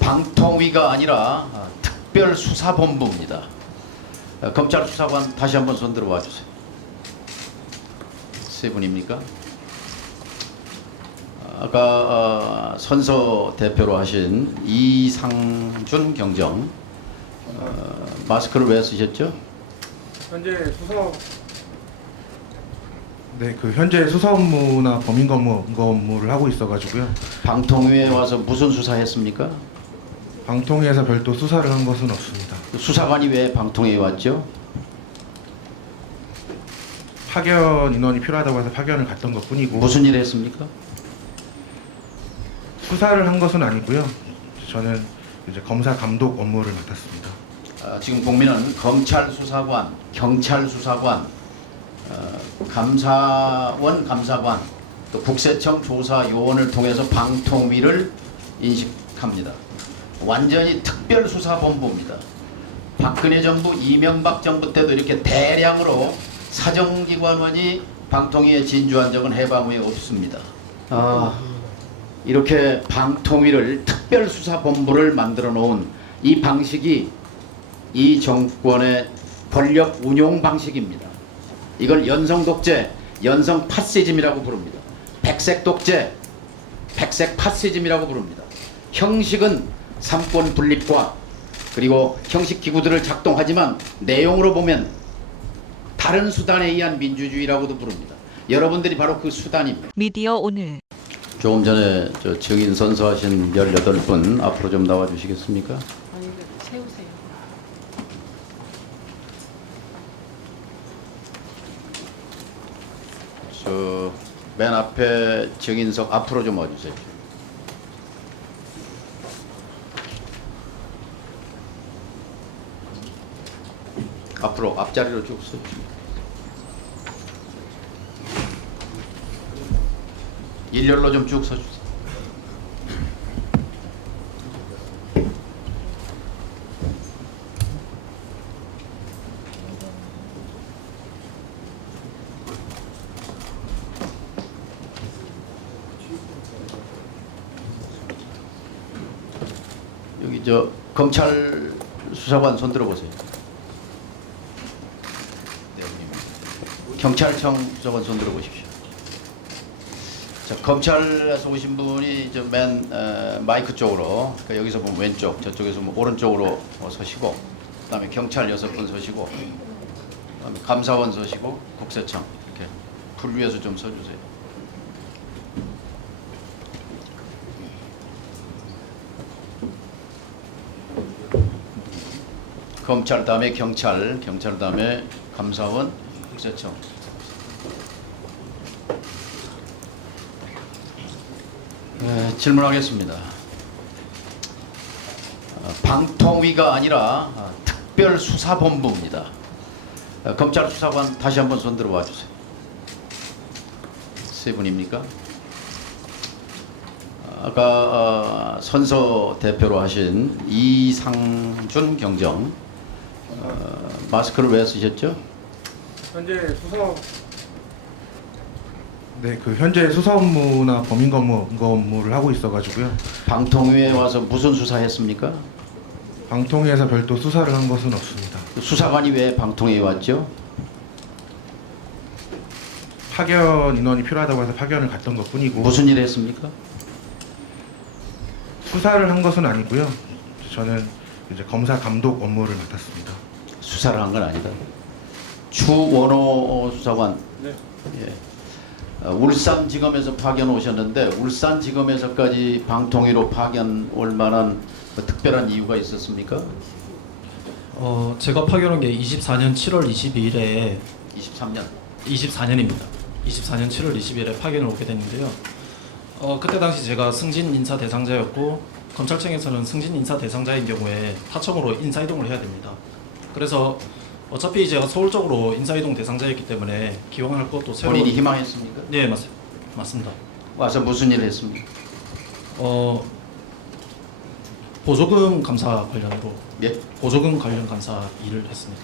방통위가 아니라 특별수사본부입니다. 검찰 수사관 다시 한번 손 들어와 주세요. 세 분입니까? 아까 선서 대표로 하신 이상준 경정, 마스크를 왜 쓰셨죠? 현재 수사 업무나 범인 검무를 하고 있어가지고요. 방통위에 와서 무슨 수사했습니까? 방통위에서 별도 수사를 한 것은 없습니다. 수사관이 왜 방통위에 왔죠? 파견 인원이 필요하다고 해서 파견을 갔던 것뿐이고. 무슨 일 했습니까? 수사를 한 것은 아니고요. 저는 이제 검사 감독 업무를 맡았습니다. 지금 국민은 검찰 수사관, 경찰 수사관, 감사원 감사관, 또 국세청 조사 요원을 통해서 방통위를 인식합니다. 완전히 특별수사본부입니다. 박근혜 정부, 이명박 정부 때도 이렇게 대량으로 사정기관원이 방통위에 진주한 적은 해방 후에 없습니다. 이렇게 방통위를 특별수사본부를 만들어 놓은 이 방식이 이 정권의 권력 운용 방식입니다. 이걸 연성독재, 연성파시즘이라고 부릅니다. 백색독재, 백색파시즘이라고 부릅니다. 형식은 삼권 분립과 그리고 형식 기구들을 작동하지만 내용으로 보면 다른 수단에 의한 민주주의라고도 부릅니다. 여러분들이 바로 그 수단입니다. 미디어 오늘 조금 전에 증인 선서하신 18분 앞으로 좀 나와 주시겠습니까? 아니, 세우세요. 맨 앞에 증인석 앞으로 좀 와주세요. 앞으로 앞자리로 쭉 서주세요. 일렬로 좀 쭉 서주세요. 여기 검찰 수사관 손 들어보세요. 경찰청 수사관 손 들어보십시오. 자, 검찰에서 오신 분이 맨 마이크 쪽으로, 그러니까 여기서 보면 왼쪽, 저쪽에서 보면 오른쪽으로 서시고, 그다음에 경찰 6분 서시고, 그다음에 감사원 서시고, 국세청 이렇게 분류해서 좀 서주세요. 검찰 다음에 경찰, 경찰 다음에 감사원, 국세청. 질문하겠습니다. 방통위가 아니라 특별수사본부입니다. 검찰 수사관 다시 한번 손 들어와 주세요. 세 분입니까? 아까 선서 대표로 하신 이상준 경정, 마스크를 왜 쓰셨죠? 현재 수사 업무나 범인 검무를 하고 있어가지고요. 방통위에 와서 무슨 수사했습니까? 방통위에서 별도 수사를 한 것은 없습니다. 수사관이 왜 방통위에 왔죠? 파견 인원이 필요하다고 해서 파견을 갔던 것뿐이고. 무슨 일 했습니까? 수사를 한 것은 아니고요. 저는 이제 검사 감독 업무를 맡았습니다. 수사를 한 건 아니다. 추원호 수사관. 네. 예. 울산지검에서 파견 오셨는데 울산지검에서까지 방통위로 파견 올 만한 특별한 이유가 있었습니까? 제가 파견한 게 24년 7월 22일에 23년. 24년입니다. 24년 7월 20일에 파견을 오게 됐는데요. 그때 당시 제가 승진 인사 대상자였고 검찰청에서는 승진 인사 대상자인 경우에 하청으로 인사 이동을 해야 됩니다. 그래서 어차피 제가 서울 쪽으로 인사 이동 대상자였기 때문에 기왕할 것도 새로운. 본인이 희망했습니까? 네, 맞습니다. 와서 무슨 일을 했습니까? 보조금 감사 관련으로. 예? 보조금 관련 감사 일을 했습니다.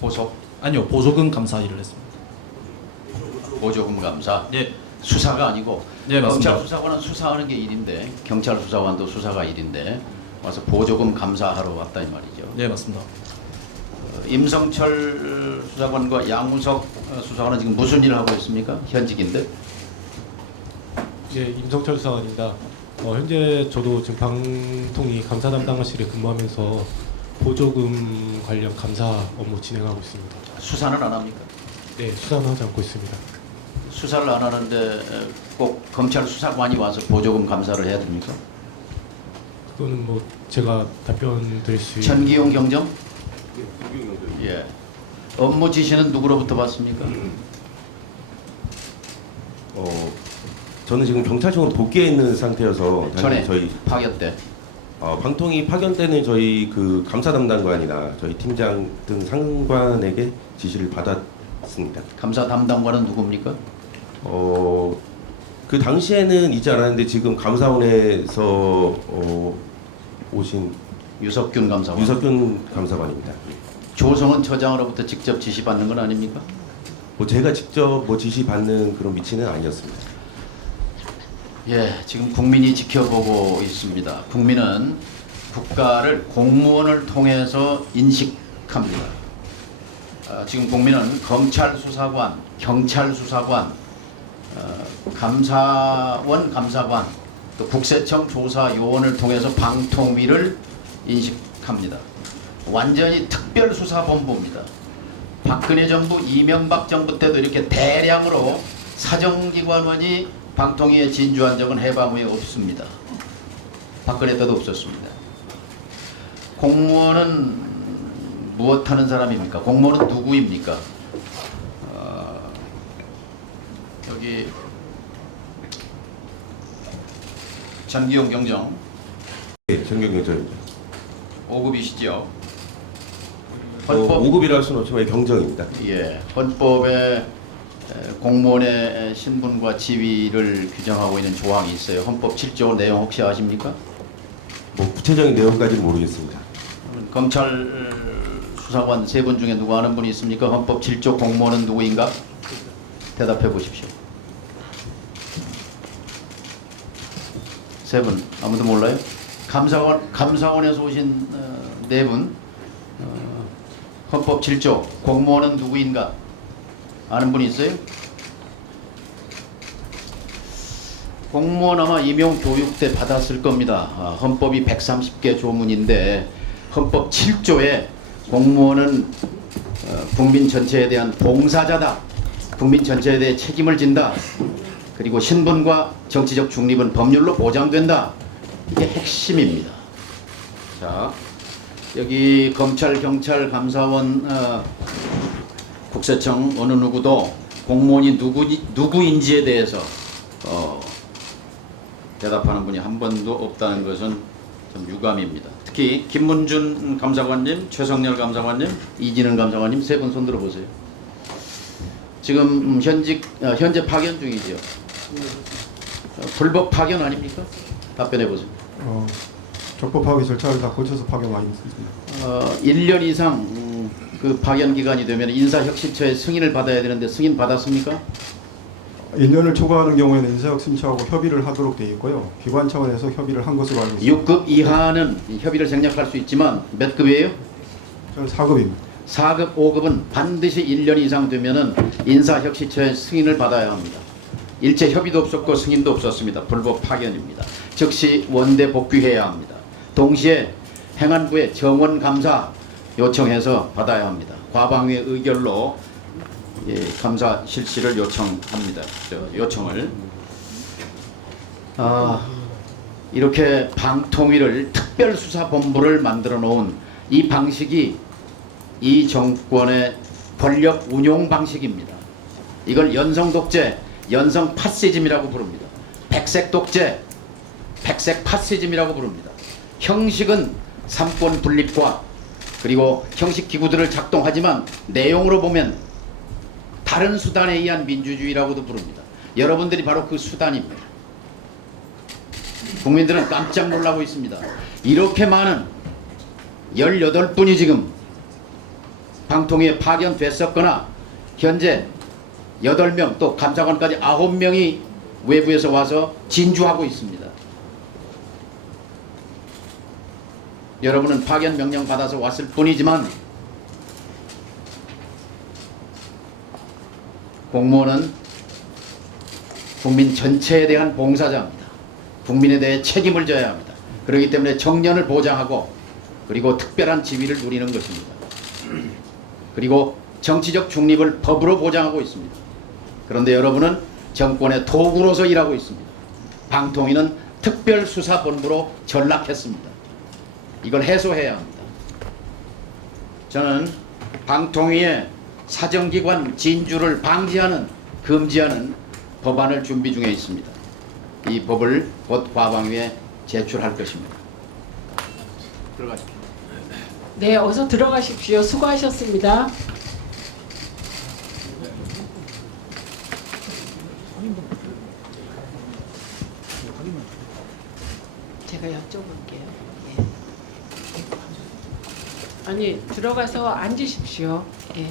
보석? 아니요, 보조금 감사 일을 했습니다. 보조금 감사? 네. 수사가 아니고 예, 맞습니다. 검찰 수사관은 수사하는 게 일인데 경찰 수사관도 수사가 일인데 와서 보조금 감사하러 왔다 이 말이죠. 네, 맞습니다. 임성철 수사관과 양우석 수사관은 지금 무슨 일을 하고 있습니까? 현직인데. 예, 임성철 수사관입니다. 현재 저도 지금 방통위 감사 담당실에 근무하면서 보조금 관련 감사 업무 진행하고 있습니다. 수사는 안 합니까? 네, 수사는 하지 않고 있습니다. 수사를 안 하는데 꼭 검찰 수사관이 와서 보조금 감사를 해야 됩니까? 그거는 뭐 제가 답변 드릴 수 있는 천기용 경정? 예. 업무 지시는 누구로부터 받습니까? 저는 지금 경찰청으로 복귀해 있는 상태여서 전에 당연히 저희 파견 때. 방통위 파견 때는 저희 그 감사 담당관이나 저희 팀장 등 상관에게 지시를 받았습니다. 감사 담당관은 누굽니까? 그 당시에는 있지 않았는데 지금 감사원에서 오신 유석균 감사관. 유석균 감사관입니다. 조성은 처장으로부터 직접 지시받는 건 아닙니까? 뭐 제가 직접 뭐 지시 받는 그런 위치는 아니었습니다. 예, 지금 국민이 지켜보고 있습니다. 국민은 국가를 공무원을 통해서 인식합니다. 지금 국민은 검찰 수사관, 경찰 수사관, 감사원 감사관, 또 국세청 조사 요원을 통해서 방통위를 인식합니다. 완전히 특별수사본부입니다. 박근혜 정부, 이명박 정부 때도 이렇게 대량으로 사정기관원이 방통위에 진주한 적은 해방 후에 없습니다. 박근혜 때도 없었습니다. 공무원은 무엇하는 사람입니까? 공무원은 누구입니까? 여기 전기용 경정 네, 정경경찰입니다. 5급이시죠? 헌법 5급이라 할 수는 없지만 경정입니다. 예, 헌법에 공무원의 신분과 지위를 규정하고 있는 조항이 있어요. 헌법 7조 내용 혹시 아십니까? 뭐 구체적인 내용까지는 모르겠습니다. 검찰 수사관 세 분 중에 누구 아는 분이 있습니까? 헌법 7조 공무원은 누구인가? 대답해 보십시오. 세 분 아무도 몰라요? 감사원에서 오신 네 분 헌법 7조 공무원은 누구인가? 아는 분이 있어요? 공무원 아마 임용 교육 때 받았을 겁니다. 헌법이 130개 조문인데 헌법 7조에 공무원은 국민 전체에 대한 봉사자다. 국민 전체에 대해 책임을 진다. 그리고 신분과 정치적 중립은 법률로 보장된다. 이게 핵심입니다. 자, 여기 검찰, 경찰, 감사원, 국세청 어느 누구도 공무원이 누구인지에 대해서 대답하는 분이 한 번도 없다는 것은 좀 유감입니다. 특히 김문준 감사관님, 최성렬 감사관님, 이진은 감사관님 세 분 손 들어보세요. 지금 현재 파견 중이죠. 불법 파견 아닙니까? 답변해 보세요. 적법하게 절차를 다 거쳐서 파견 많이 있습니다. 1년 이상 그 파견 기간이 되면 인사혁신처의 승인을 받아야 되는데 승인 받았습니까? 1년을 초과하는 경우에는 인사혁신처하고 협의를 하도록 되어 있고요. 기관 차원에서 협의를 한 것으로 알고 있습니다. 6급 이하는 협의를 생략할 수 있지만 몇 급이에요? 저는 4급입니다. 4급, 5급은 반드시 1년 이상 되면은 인사혁신처의 승인을 받아야 합니다. 일체 협의도 없었고 승인도 없었습니다. 불법 파견입니다. 즉시 원대 복귀해야 합니다. 동시에 행안부에 정원 감사 요청해서 받아야 합니다. 과방위의 의결로 감사 실시를 요청합니다. 요청을 이렇게 방통위를 특별수사본부를 만들어 놓은 이 방식이 이 정권의 권력 운용 방식입니다. 이걸 연성 독재, 연성 파시즘이라고 부릅니다. 백색 독재, 백색 파시즘이라고 부릅니다. 형식은 삼권 분립과 그리고 형식 기구들을 작동하지만 내용으로 보면 다른 수단에 의한 민주주의라고도 부릅니다. 여러분들이 바로 그 수단입니다. 국민들은 깜짝 놀라고 있습니다. 이렇게 많은 18분이 지금 방통위에 파견됐었거나 현재 8명 또 감사관까지 9명이 외부에서 와서 진주하고 있습니다. 여러분은 파견 명령 받아서 왔을 뿐이지만 공무원은 국민 전체에 대한 봉사자입니다. 국민에 대해 책임을 져야 합니다. 그렇기 때문에 정년을 보장하고 그리고 특별한 지위를 누리는 것입니다. 그리고 정치적 중립을 법으로 보장하고 있습니다. 그런데 여러분은 정권의 도구로서 일하고 있습니다. 방통위는 특별수사본부로 전락했습니다. 이걸 해소해야 합니다. 저는 방통위의 사정기관 진주를 방지하는, 금지하는 법안을 준비 중에 있습니다. 이 법을 곧 과방위에 제출할 것입니다. 들어가십시오. 네, 어서 들어가십시오. 수고하셨습니다. 제가 여쭤볼게요. 예. 아니, 들어가서 앉으십시오. 예.